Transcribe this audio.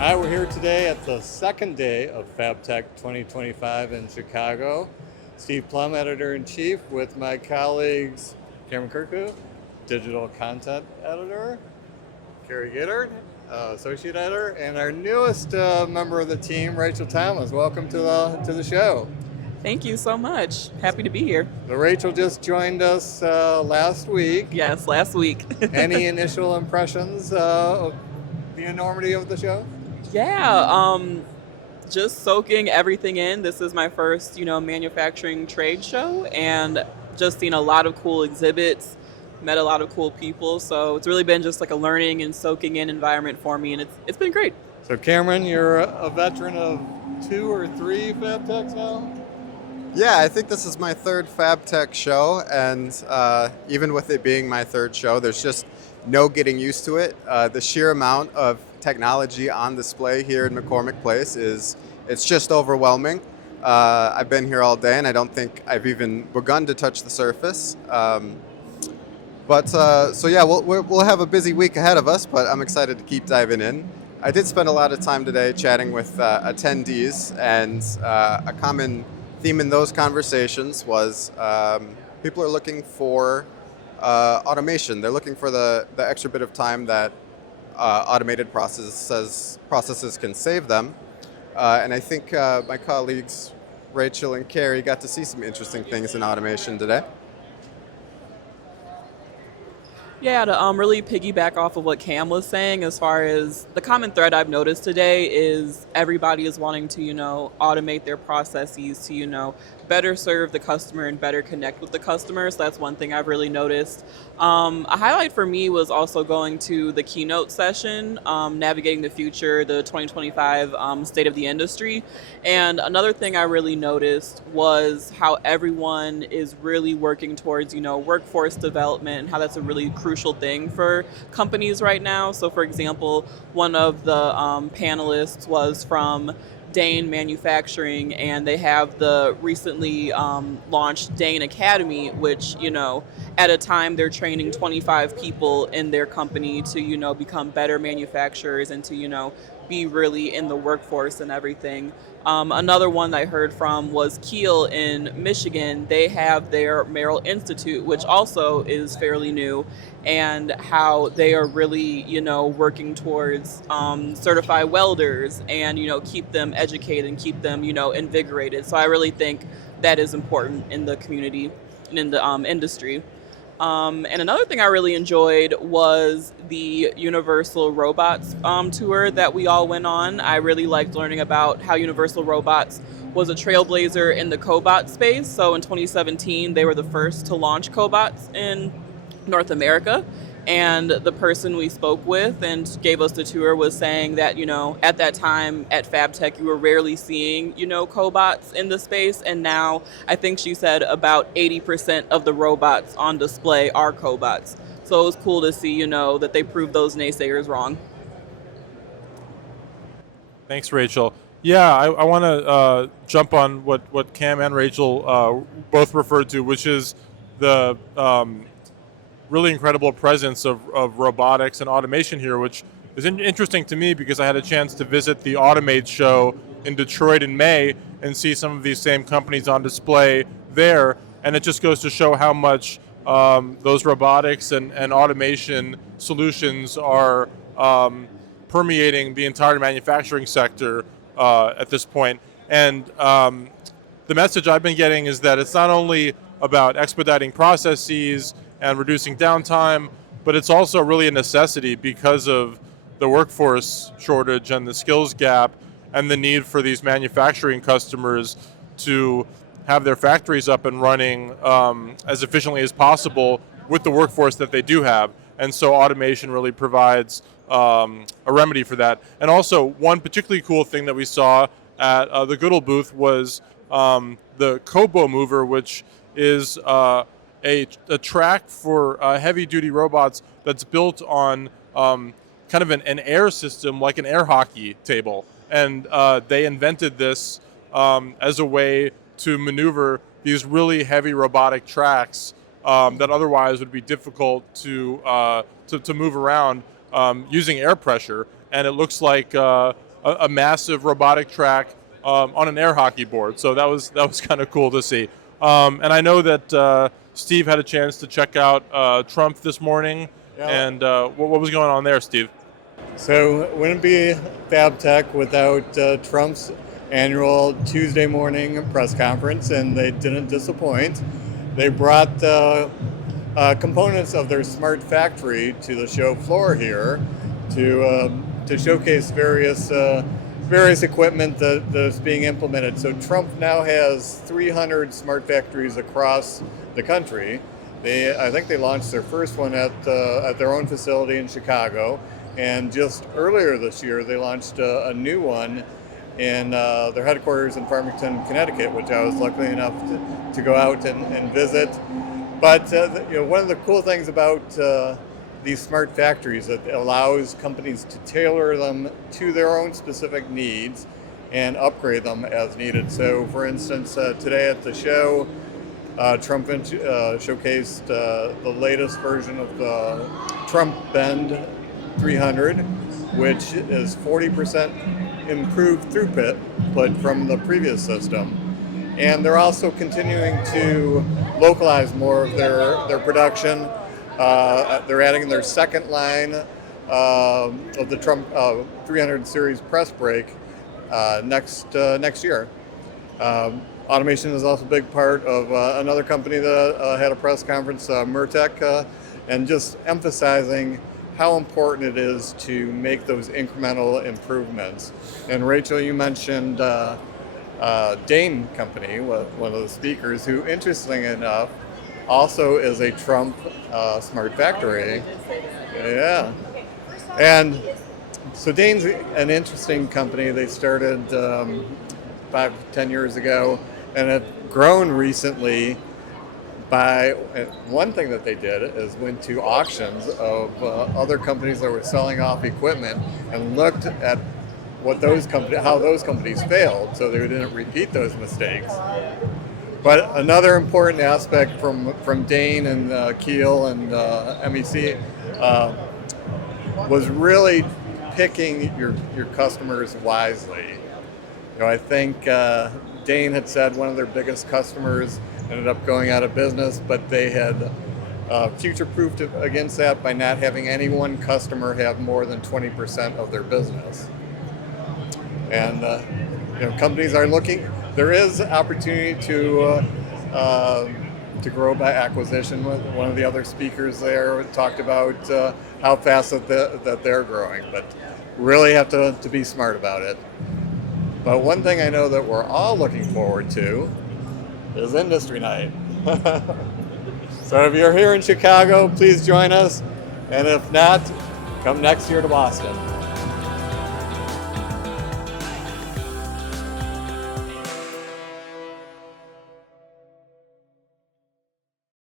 Hi, we're here today at the second day of FABTECH 2025 in Chicago. Steve Plumb, Editor-in-Chief, with my colleagues Cameron Kerkau, Digital Content Editor, Cary Gitter, Associate Editor, and our newest member of the team, Rachael Thomas. Welcome to the show. Thank you so much. Happy to be here. So Rachael just joined us last week. Yes, last week. Any initial impressions of the enormity of the show? Yeah, just soaking everything in. This is my first, manufacturing trade show, and just seen a lot of cool exhibits, met a lot of cool people. So it's really been just like a learning and soaking in environment for me, and it's been great. So Cameron, you're a veteran of 2 or 3 FABTECHs now? Yeah, I think this is my third FABTECH show, and even with it being my third show, there's just no getting used to it. The sheer amount of technology on display here in McCormick Place it's just overwhelming. I've been here all day, and I don't think I've even begun to touch the surface. So yeah, we'll have a busy week ahead of us, but I'm excited to keep diving in. I did spend a lot of time today chatting with attendees, and a common theme in those conversations was people are looking for automation. They're looking for the extra bit of time that automated processes can save them. And I think my colleagues Rachael and Cary got to see some interesting things in automation today. Yeah, to really piggyback off of what Cam was saying, as far as the common thread I've noticed today is everybody is wanting to, automate their processes to, better serve the customer and better connect with the customers. So that's one thing I've really noticed. A highlight for me was also going to the keynote session, Navigating the Future, the 2025 State of the Industry. And another thing I really noticed was how everyone is really working towards, workforce development, and how that's a really crucial thing for companies right now. So for example, one of the panelists was from Dane Manufacturing, and they have the recently launched Dane Academy, which, at a time they're training 25 people in their company to, become better manufacturers and to, be really in the workforce and everything. Another one I heard from was Kiel in Michigan. They have their Merrill Institute, which also is fairly new, and how they are really, working towards certify welders and, keep them educated and keep them, invigorated. So I really think that is important in the community and in the industry. And another thing I really enjoyed was the Universal Robots tour that we all went on. I really liked learning about how Universal Robots was a trailblazer in the cobot space. So in 2017, they were the first to launch cobots in North America. And the person we spoke with and gave us the tour was saying that, at that time at FABTECH, you were rarely seeing, cobots in the space. And now I think she said about 80% of the robots on display are cobots. So it was cool to see, that they proved those naysayers wrong. Thanks, Rachael. Yeah, I want to jump on what Cam and Rachael both referred to, which is the really incredible presence of robotics and automation here, which is interesting to me because I had a chance to visit the Automate show in Detroit in May and see some of these same companies on display there. And it just goes to show how much those robotics and automation solutions are permeating the entire manufacturing sector at this point. And the message I've been getting is that it's not only about expediting processes and reducing downtime, but it's also really a necessity because of the workforce shortage and the skills gap and the need for these manufacturing customers to have their factories up and running as efficiently as possible with the workforce that they do have. And so automation really provides a remedy for that. And also, one particularly cool thing that we saw at the Goodall booth was the Kobo mover, which is a track for heavy-duty robots that's built on kind of an air system, like an air hockey table. And they invented this as a way to maneuver these really heavy robotic tracks that otherwise would be difficult to move around using air pressure. And it looks like a massive robotic track on an air hockey board. So that was kind of cool to see. And I know that Steve had a chance to check out Trump this morning. Yeah. And what was going on there, Steve? So it wouldn't be FABTECH without Trump's annual Tuesday morning press conference, and they didn't disappoint. They brought components of their smart factory to the show floor here to showcase various equipment that's being implemented. So Trump now has 300 smart factories across the country. I think they launched their first one at their own facility in Chicago, and just earlier this year they launched a new one in their headquarters in Farmington, Connecticut, which I was lucky enough to go out and visit. But one of the cool things about these smart factories, that allows companies to tailor them to their own specific needs and upgrade them as needed. So, for instance, today at the show, Trump showcased the latest version of the Trump Bend 300, which is 40% improved throughput from the previous system. And they're also continuing to localize more of their production. They're adding their second line of the Trump 300 series press brake next year. Automation is also a big part of another company that had a press conference, Mertech, and just emphasizing how important it is to make those incremental improvements. And Rachel, you mentioned Dane Company, one of the speakers, who, interestingly enough, also is a Trump smart factory. Yeah. And so Dane's an interesting company. They started 5-10 years ago and have grown recently by, one thing that they did is went to auctions of other companies that were selling off equipment and looked at how those companies failed, so they didn't repeat those mistakes. But another important aspect from Dane and Keel and MEC was really picking your customers wisely. I think Dane had said one of their biggest customers ended up going out of business, but they had future-proofed against that by not having any one customer have more than 20% of their business. And companies are looking. There is opportunity to grow by acquisition. One of the other speakers there talked about how fast that they're growing, but really have to be smart about it. But one thing I know that we're all looking forward to is Industry Night. So if you're here in Chicago, please join us. And if not, come next year to Boston.